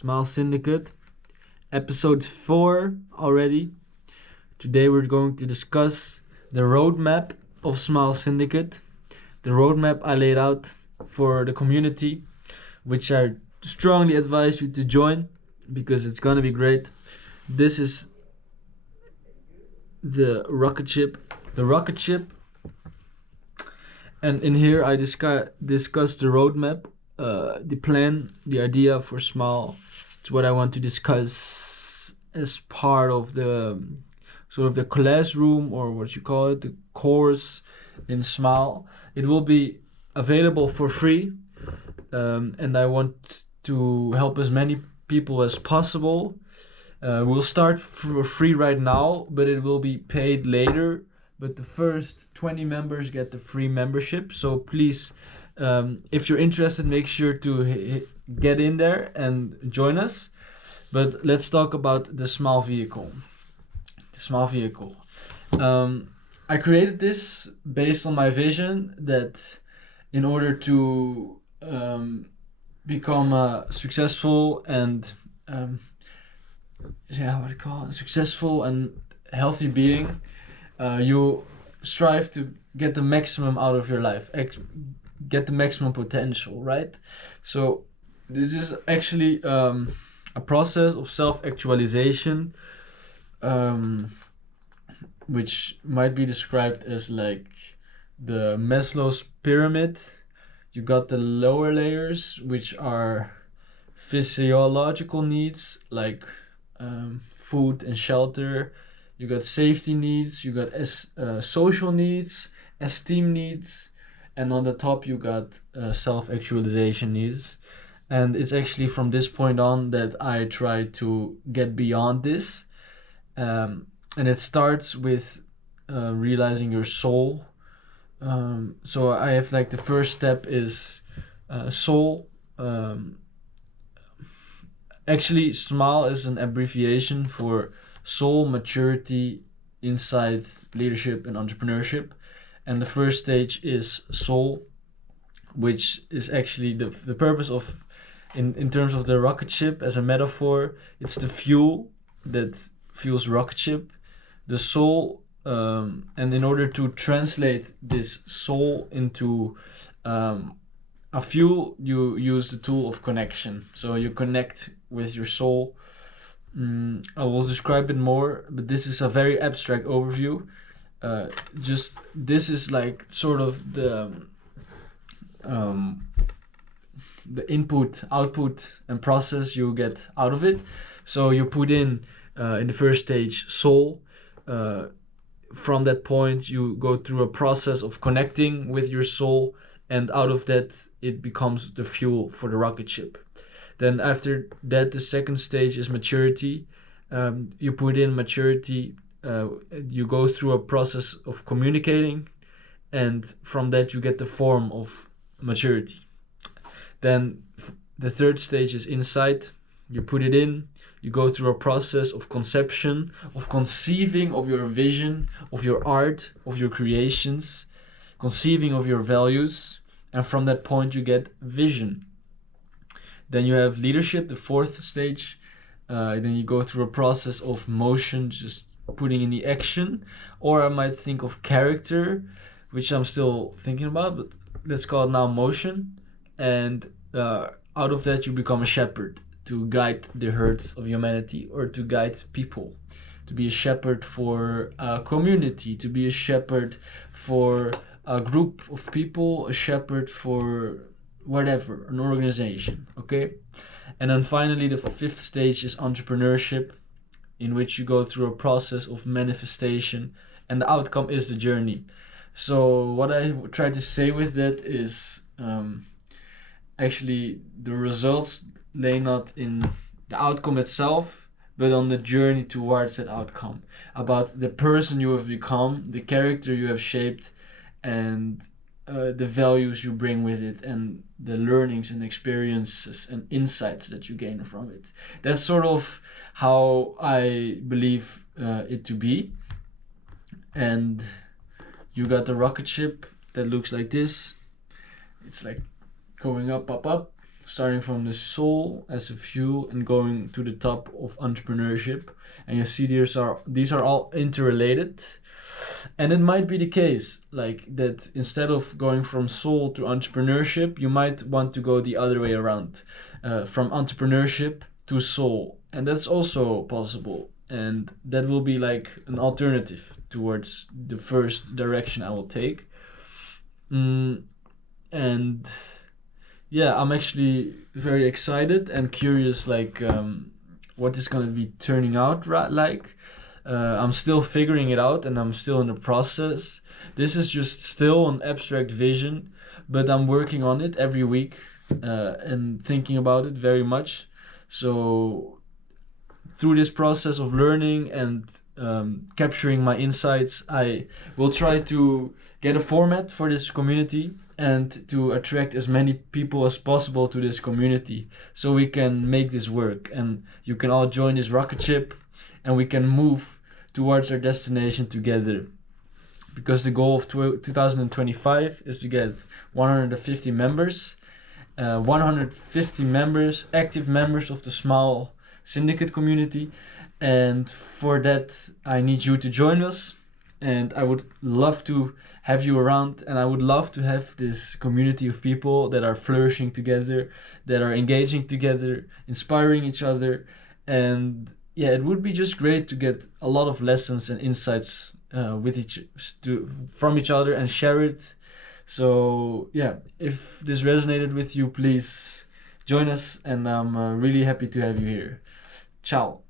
SMILE Syndicate, episode 4 already. Today we're going to discuss the roadmap of SMILE Syndicate, the roadmap I laid out for the community, which I strongly advise you to join because it's gonna be great. This is the rocket ship, and in here I discuss the roadmap, the plan, the idea for SMILE. It's what I want to discuss as part of the sort of the classroom, or what you call it, the course in SMILE. It will be available for free, and I want to help as many people as possible. We'll start for free right now, but it will be paid later. But the first 20 members get the free membership. So please, if you're interested, make sure to get in there and join us. But let's talk about the SMILE vehicle. I created this based on my vision that in order to become a successful and successful and healthy being, you strive to get the maximum out of your life, get the maximum potential, right? So this is actually a process of self-actualization, which might be described as like the Maslow's pyramid. You got the lower layers, which are physiological needs like food and shelter. You got safety needs, you got social needs, esteem needs, and on the top you got self-actualization needs. And it's actually from this point on that I try to get beyond this. And it starts with realizing your soul. So I have like the first step is soul. Actually, SMILE is an abbreviation for soul, maturity, insight, leadership, and entrepreneurship. And the first stage is soul, which is actually the purpose of, in terms of the rocket ship as a metaphor, it's the fuel that fuels rocket ship, the soul. And in order to translate this soul into a fuel, you use the tool of connection. So you connect with your soul. I will describe it more, but this is a very abstract overview. Just this is like sort of the input, output, and process you get out of it. So you put in the first stage soul. From that point, you go through a process of connecting with your soul, and out of that, it becomes the fuel for the rocket ship. Then after that, the second stage is maturity. You put in maturity, you go through a process of communicating, and from that you get the form of maturity. Then the third stage is insight. You put it in, you go through a process of conception, of conceiving of your vision, of your art, of your creations, conceiving of your values, and from that point you get vision. Then you have leadership, the fourth stage. Then you go through a process of motion, just putting in the action. Or I might think of character, which I'm still thinking about, but let's call it now motion. And out of that you become a shepherd, to guide the herds of humanity, or to guide people, to be a shepherd for a community, to be a shepherd for a group of people, a shepherd for whatever, an organization, okay? And then finally the fifth stage is entrepreneurship, in which you go through a process of manifestation, and the outcome is the journey. So what I try to say with that is actually the results lay not in the outcome itself, but on the journey towards that outcome, about the person you have become, the character you have shaped, and the values you bring with it, and the learnings and experiences and insights that you gain from it. That's sort of how I believe it to be. And you got the rocket ship that looks like this. It's like going up, up, up. starting from the soul as a view and going to the top of entrepreneurship. And you see these are all interrelated. And it might be the case, like that instead of going from soul to entrepreneurship, you might want to go the other way around, from entrepreneurship to soul. And that's also possible. And that will be like an alternative towards the first direction I will take. And yeah, I'm actually very excited and curious, like what is going to be turning out like. I'm still figuring it out and I'm still in the process. This is just still an abstract vision, but I'm working on it every week and thinking about it very much. So through this process of learning and capturing my insights, I will try to get a format for this community and to attract as many people as possible to this community so we can make this work and you can all join this rocket ship and we can move towards our destination together. Because the goal of 2025 is to get 150 members, 150 members, active members of the SMILE Syndicate community, and for that I need you to join us, and I would love to have you around, and I would love to have this community of people that are flourishing together, that are engaging together, inspiring each other. And yeah, it would be just great to get a lot of lessons and insights from each other and share it. So yeah, if this resonated with you, please join us, and I'm really happy to have you here. Ciao.